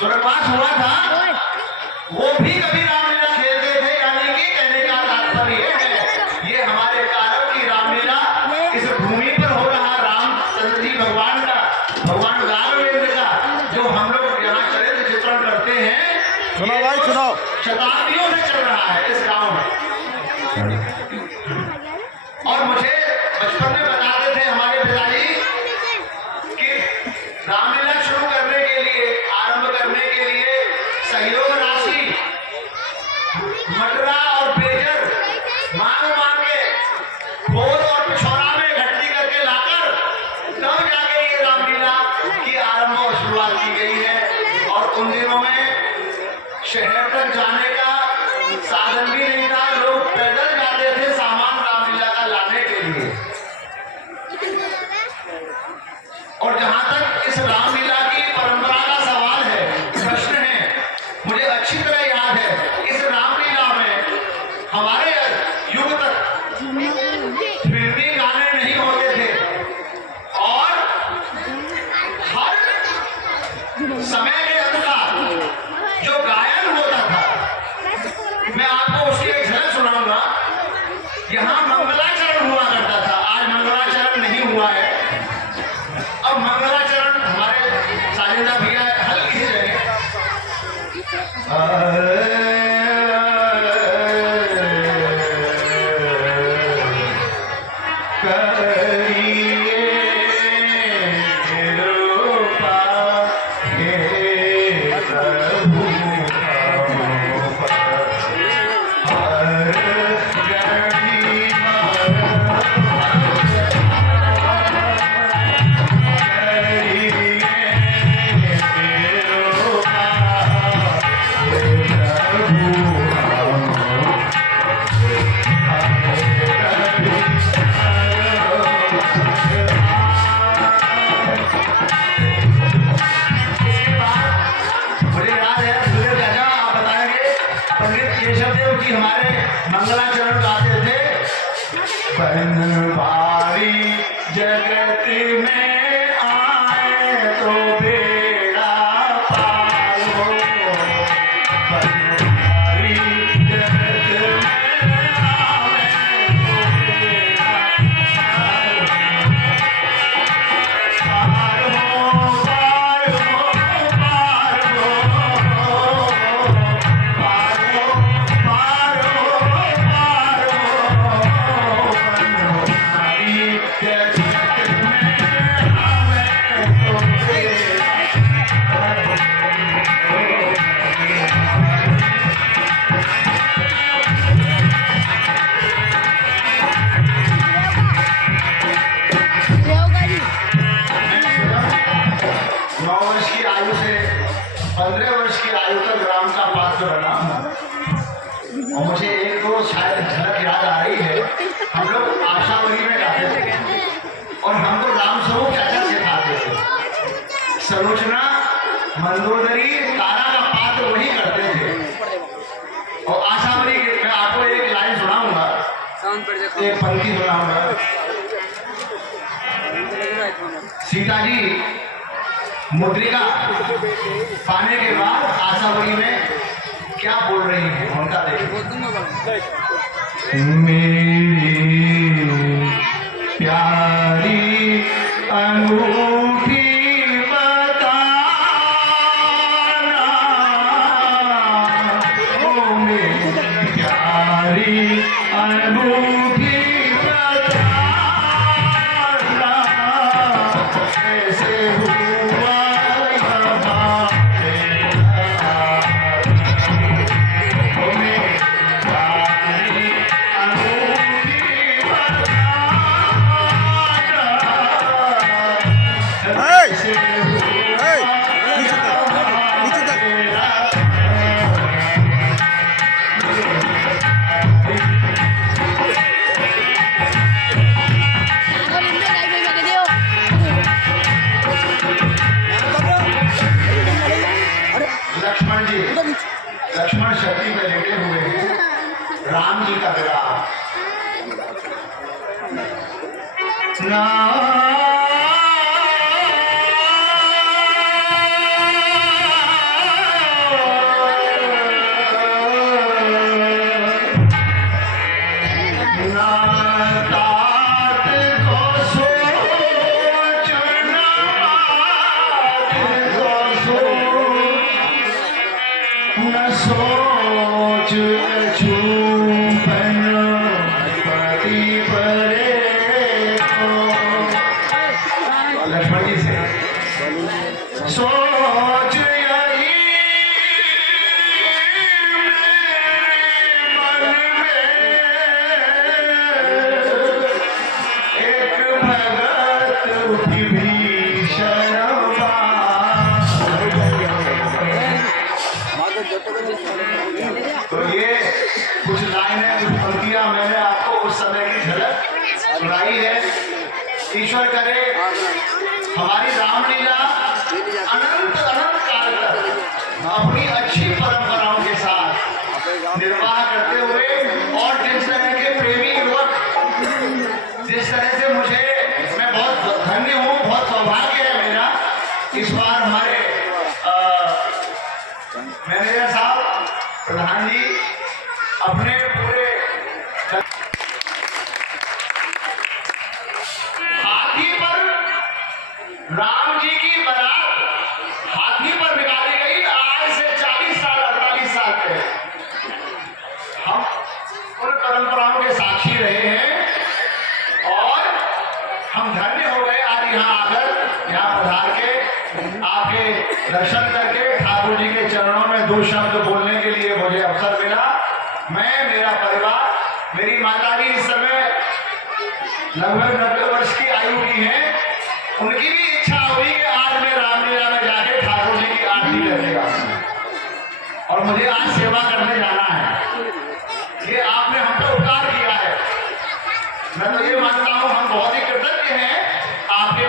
स्वर्गवास हुआ था वो भी कभी रामलीला खेलते थे। यानी कि कहने का तात्पर्य है ये हमारे कारक की रामलीला इस भूमि पर हो रहा रामचंद्र जी भगवान का, भगवान राघवेंद्र का जो हम लोग यहाँ चरित्र चित्रण करते हैं, सुनाओ भाई सुनाओ। शताब्दियों से चल रहा है इस गांव में। और मुझे बचपन में बताते थे हमारे पिताजी कि रामलीला शुरू करने के लिए, आरंभ करने के लिए सहयोग राशि मटरा और बेजर मांग के भोर और पिछौरा में इकट्ठी करके लाकर तब जाके ये रामलीला की आरंभ और शुरुआत की गई है। और उन दिनों में शहर तक जाने का साधन भी नहीं था, लोग पैदल जाते थे सामान रामलीला का लाने के लिए। और जहां तक इस रामलीला की परंपरा का सवाल है, प्रश्न है, मुझे अच्छी तरह याद है इस रामलीला में हमारे युग तक फिल्मी गाने नहीं होते थे और हर समय के अनुसार जो गायन होता था, मैं आपको उसकी एक झलक सुनाऊंगा। यहाँ मंगलाचरण हुआ करता था, आज मंगलाचरण नहीं हुआ है। अब मंगलाचरण हमारे साजिंदा भैया हल्की से जगह हमारे मंगलाचरण गाते थे। बनवारी जगत में आए तो बेड़ा पार हो, बनवारी जगत में आए तो बेड़ा पार हो, पार हो, पार हो, पार हो, पार हो। और मुझे एक दो शायद झलक याद आ रही है, हम लोग आशावरी में जाते थे और हमको राम स्वरूप चाचा सिखाते थे। सरोजना मंदोदरी तारा का पात्र वही करते थे। और आशावरी मैं आपको एक लाइन सुनाऊंगा, एक पंक्ति सुनाऊंगा। सीता जी मुद्रिका पाने के बाद आशावरी में क्या बोल रही है उनका देखिए। मेरी प्यारी अनूठी बताना, ओ मेरी प्यारी अनूठी बताना, कैसे हुआ लक्ष्मण शक्ति पे लेटे हुए हैं, राम जी का विवाह ना सोच छूपन पति परे को। लक्ष्मण जी से सोच यही मन में एक भगत विभीषण तो ये कुछ लाइनें कुछ पंक्तियां मैंने आपको उस समय की झलक सुनाई है। ईश्वर करे हमारी रामलीला अनंत अनंत काल तक अपनी अच्छी परंपराओं के साथ निर्वाह करते हुए और जिस तरह के प्रेमी युवक जिस तरह से मुझे मैं बहुत धन्य हूँ, बहुत सौभाग्य है मेरा। इस बार हमारे मैनेजर साहब प्रधान जी अपने पूरे हाथी पर राम जी की बारात हाथी पर निकाली गई। आज से 40 साल 48 साल पहले हम उन परंपराओं के साक्षी रहे हैं और हम धन्य हो गए आज यहाँ आकर, यहाँ पधार के आपके दर्शन करके ठाकुर जी के चरणों में 2 शब्द बोलने के लिए मुझे अवसर मिला। मैं, मेरा परिवार, मेरी माता जी इस समय लगभग 90 वर्ष की आयु की हैं। उनकी भी इच्छा हुई कि आज मैं रामलीला में जाके ठाकुर जी की आरती करेगा और मुझे आज सेवा करने जाना है। ये आपने हम पे उपकार किया है। मैं तो ये मानता हूँ हम बहुत ही कृतज्ञ हैं आपके